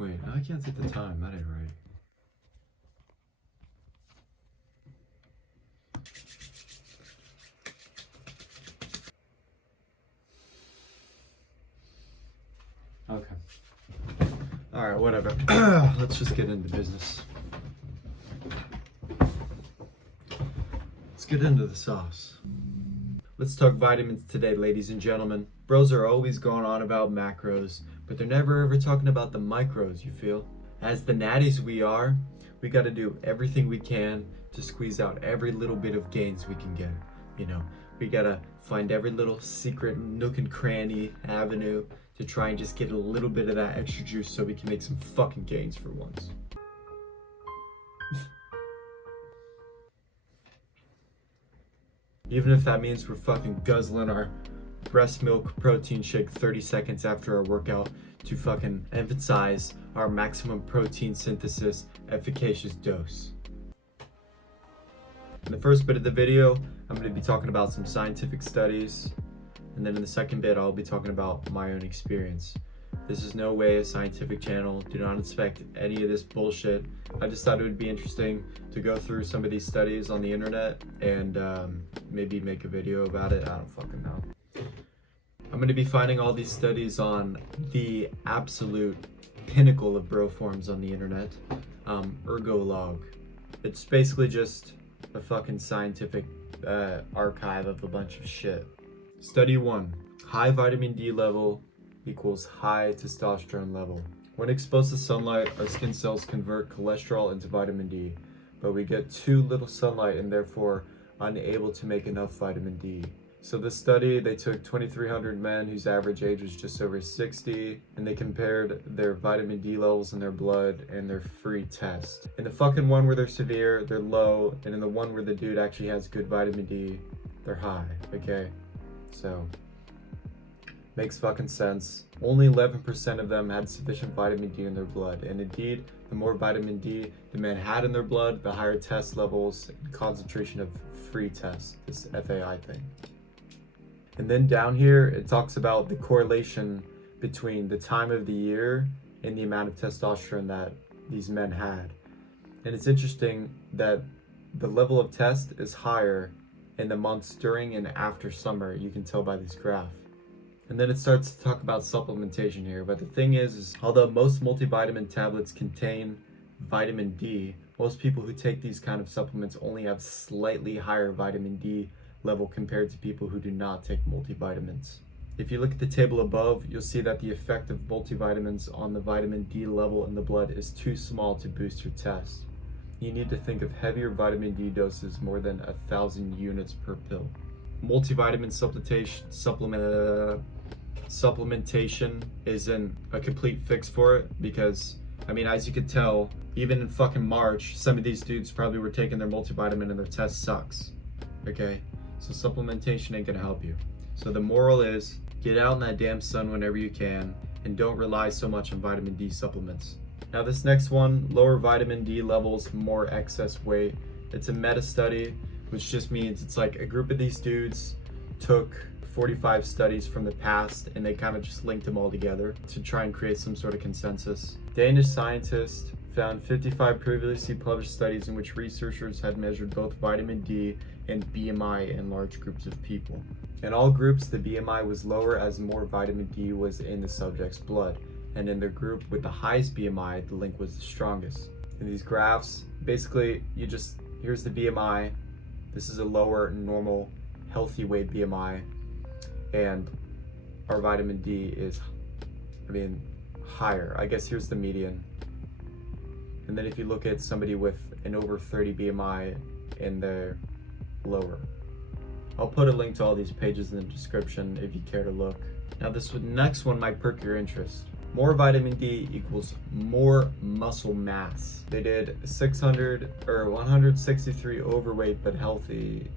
Wait, I can't see the time. That ain't right. Okay. Alright, whatever. Let's just get into business. Let's get into the sauce. Let's talk vitamins today, ladies and gentlemen. Bros are always going on about macros, but they're never ever talking about the micros, you feel? As the natties we are, we gotta do everything we can to squeeze out every little bit of gains we can get. You know, we gotta find every little secret nook and cranny avenue to try and just get a little bit of that extra juice so we can make some fucking gains for once. Even if that means we're fucking guzzling our breast milk protein shake 30 seconds after our workout to fucking emphasize our maximum protein synthesis efficacious dose. In the first bit of the video, I'm going to be talking about some scientific studies, and then in the second bit, I'll be talking about my own experience. This is no way a scientific channel. Do not expect any of this bullshit. I just thought it would be interesting to go through some of these studies on the internet and maybe make a video about it. I don't fucking know. I'm going to be finding all these studies on the absolute pinnacle of bro forms on the internet, Ergolog. It's basically just a fucking scientific archive of a bunch of shit. Study 1. High vitamin D level equals high testosterone level. When exposed to sunlight, our skin cells convert cholesterol into vitamin D, but we get too little sunlight and therefore unable to make enough vitamin D. So this study, they took 2,300 men whose average age was just over 60, and they compared their vitamin D levels in their blood and their free test. In the fucking one where they're severe, they're low, and in the one where the dude actually has good vitamin D, they're high, okay? So, makes fucking sense. Only 11% of them had sufficient vitamin D in their blood, and indeed, the more vitamin D the man had in their blood, the higher test levels and concentration of free test, this FAI thing. And then down here, it talks about the correlation between the time of the year and the amount of testosterone that these men had. And it's interesting that the level of test is higher in the months during and after summer. You can tell by this graph. And then it starts to talk about supplementation here. But the thing is although most multivitamin tablets contain vitamin D, most people who take these kind of supplements only have slightly higher vitamin D level compared to people who do not take multivitamins. If you look at the table above, you'll see that the effect of multivitamins on the vitamin D level in the blood is too small to boost your test. You need to think of heavier vitamin D doses, more than 1,000 units per pill. Multivitamin supplementation isn't a complete fix for it because, I mean, as you can tell, even in fucking March, some of these dudes probably were taking their multivitamin and their test sucks, okay? So supplementation ain't gonna help you. So the moral is, get out in that damn sun whenever you can and don't rely so much on vitamin D supplements. Now this next one, lower vitamin D levels, more excess weight. It's a meta study, which just means it's like a group of these dudes took 45 studies from the past and they kind of just linked them all together to try and create some sort of consensus. Danish scientists found 55 previously published studies in which researchers had measured both vitamin D and BMI in large groups of people. In all groups, the BMI was lower as more vitamin D was in the subject's blood, and in the group with the highest BMI, the link was the strongest. In these graphs, basically, here's the BMI. This is a lower, normal, healthy weight BMI, and our vitamin D is, higher. I guess here's the median. And then if you look at somebody with an over 30 BMI and they're lower. I'll put a link to all these pages in the description if you care to look. Now this next one might perk your interest. More vitamin D equals more muscle mass. They did 163 overweight but healthy,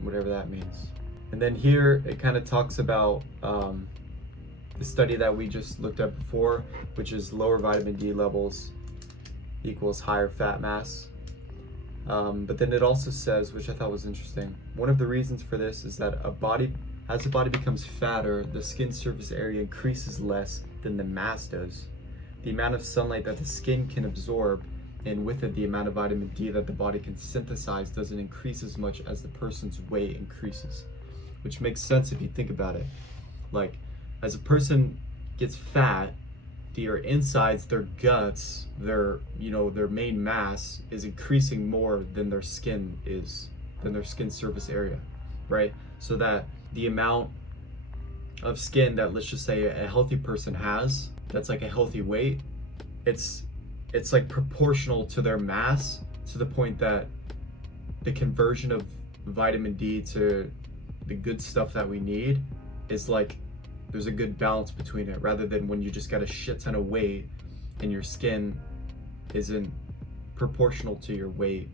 whatever that means. And then here it kind of talks about the study that we just looked at before, which is lower vitamin D levels equals higher fat mass. But then it also says, which I thought was interesting, one of the reasons for this is that as the body becomes fatter, the skin surface area increases less than the mass does. The amount of sunlight that the skin can absorb, and with it the amount of vitamin D that the body can synthesize, doesn't increase as much as the person's weight increases. Which makes sense if you think about it. Like, as a person gets fat, their insides, their guts, their main mass is increasing more than their skin surface area, right? So that the amount of skin that, let's just say, a healthy person has, that's like a healthy weight, it's like proportional to their mass, to the point that the conversion of vitamin D to the good stuff that we need is like, there's a good balance between it, rather than when you just got a shit ton of weight and your skin isn't proportional to your weight.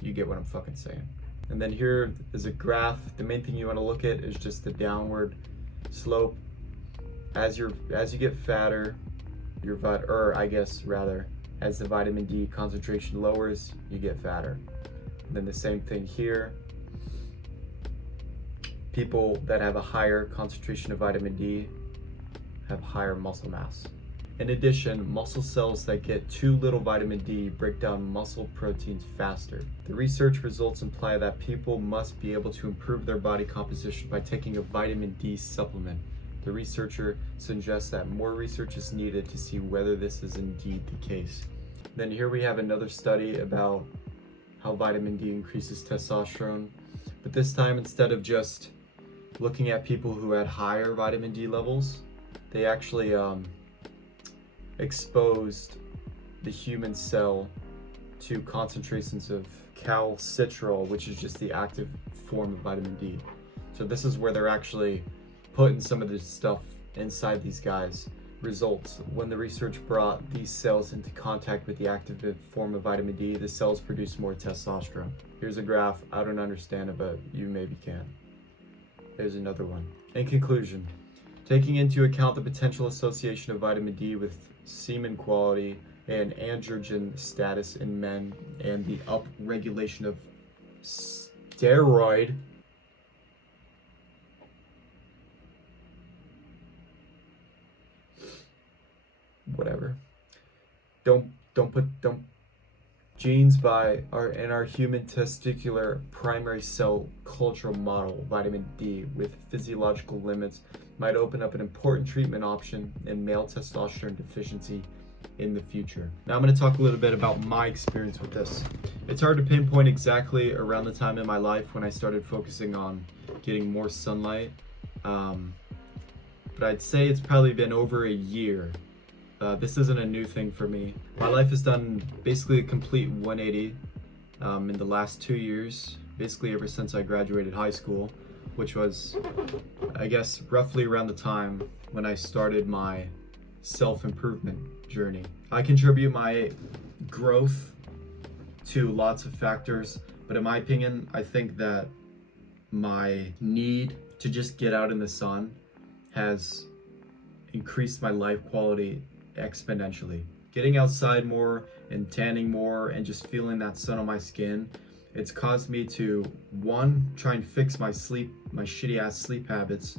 You get what I'm fucking saying. And then here is a graph. The main thing you want to look at is just the downward slope. As you get fatter, as the vitamin D concentration lowers, you get fatter. And then the same thing here. People that have a higher concentration of vitamin D have higher muscle mass. In addition, muscle cells that get too little vitamin D break down muscle proteins faster. The research results imply that people must be able to improve their body composition by taking a vitamin D supplement. The researcher suggests that more research is needed to see whether this is indeed the case. Then here we have another study about how vitamin D increases testosterone, but this time, instead of just looking at people who had higher vitamin D levels, they actually exposed the human cell to concentrations of calcitrol, which is just the active form of vitamin D. So this is where they're actually putting some of this stuff inside these guys. Results: when the research brought these cells into contact with the active form of vitamin D, the cells produce more testosterone. Here's a graph. I don't understand it, but you maybe can. There's another one. In conclusion, taking into account the potential association of vitamin D with semen quality and androgen status in men, and the upregulation of steroid genes in our human testicular primary cell cultural model, vitamin D with physiological limits might open up an important treatment option in male testosterone deficiency in the future. Now I'm going to talk a little bit about my experience with this. It's hard to pinpoint exactly around the time in my life when I started focusing on getting more sunlight, but I'd say it's probably been over a year. This isn't a new thing for me. My life has done basically a complete 180 in the last 2 years, basically ever since I graduated high school, which was, I guess, roughly around the time when I started my self-improvement journey. I contribute my growth to lots of factors, but in my opinion, I think that my need to just get out in the sun has increased my life quality exponentially. Getting outside more and tanning more and just feeling that sun on my skin, it's caused me to, one, try and fix my shitty ass sleep habits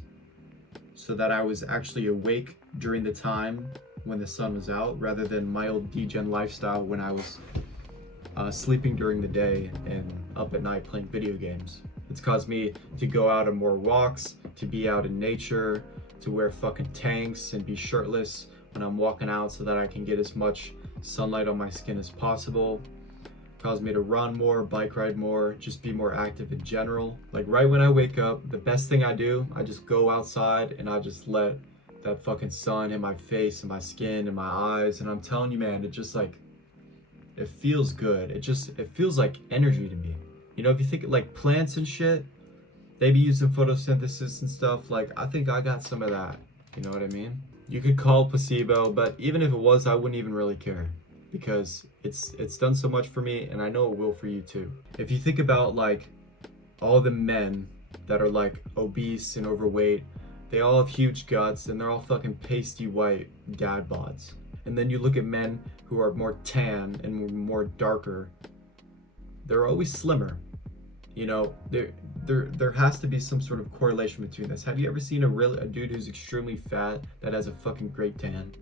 so that I was actually awake during the time when the sun was out, rather than my old degen lifestyle when I was sleeping during the day and up at night playing video games. It's caused me to go out on more walks, to be out in nature, to wear fucking tanks and be shirtless when I'm walking out so that I can get as much sunlight on my skin as possible. Caused me to run more, bike ride more, just be more active in general. Like right when I wake up, the best thing I do, I just go outside and I just let that fucking sun hit my face and my skin and my eyes. And I'm telling you, man, it just like, it feels good. It feels like energy to me. You know, if you think like plants and shit, they be using photosynthesis and stuff. Like, I think I got some of that. You know what I mean? You could call it placebo, but even if it was, I wouldn't even really care, because it's done so much for me, and I know it will for you too. If you think about like all the men that are like obese and overweight, they all have huge guts and they're all fucking pasty white dad bods. And then you look at men who are more tan and more darker, they're always slimmer. You know, there has to be some sort of correlation between this. Have you ever seen a dude who's extremely fat that has a fucking great tan?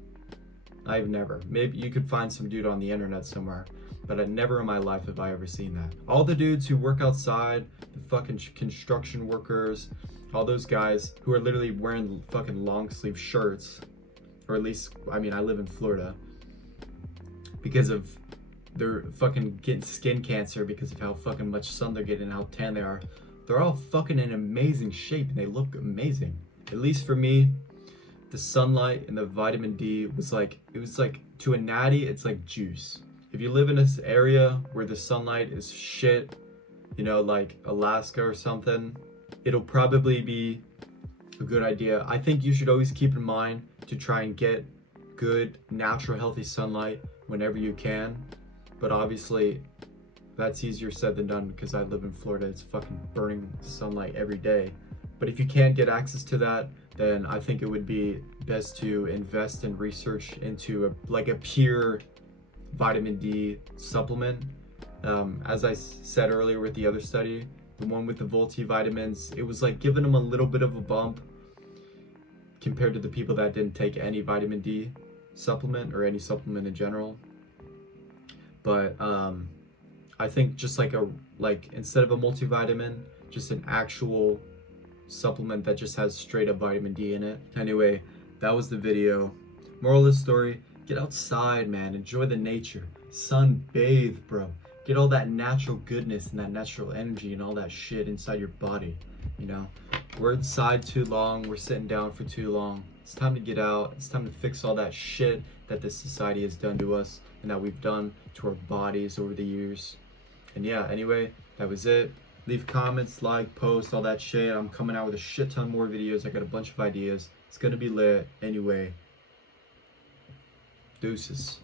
I've never. Maybe you could find some dude on the internet somewhere, but never in my life have I ever seen that. All the dudes who work outside, the fucking construction workers, all those guys who are literally wearing fucking long sleeve shirts, or at least, I mean, I live in Florida, because of they're fucking getting skin cancer because of how fucking much sun they're getting and how tan they are. They're all fucking in amazing shape and they look amazing. At least for me, the sunlight and the vitamin D was like, it was like, to a natty, it's like juice. If you live in this area where the sunlight is shit, you know, like Alaska or something, it'll probably be a good idea. I think you should always keep in mind to try and get good, natural, healthy sunlight whenever you can. But obviously, that's easier said than done because I live in Florida. It's fucking burning sunlight every day. But if you can't get access to that, then I think it would be best to invest in research into a pure vitamin D supplement. As I said earlier with the other study, the one with the multivitamins, it was like giving them a little bit of a bump compared to the people that didn't take any vitamin D supplement or any supplement in general. But I think just like instead of a multivitamin, just an actual supplement that just has straight up vitamin D in it. Anyway, that was the video. Moral of the story, get outside, man. Enjoy the nature. Sunbathe, bro. Get all that natural goodness and that natural energy and all that shit inside your body, you know? We're inside too long. We're sitting down for too long. It's time to get out. It's time to fix all that shit that this society has done to us and that we've done to our bodies over the years. And yeah, anyway, that was it. Leave comments, like, post, all that shit. I'm coming out with a shit ton more videos. I got a bunch of ideas. It's gonna be lit. Anyway, deuces.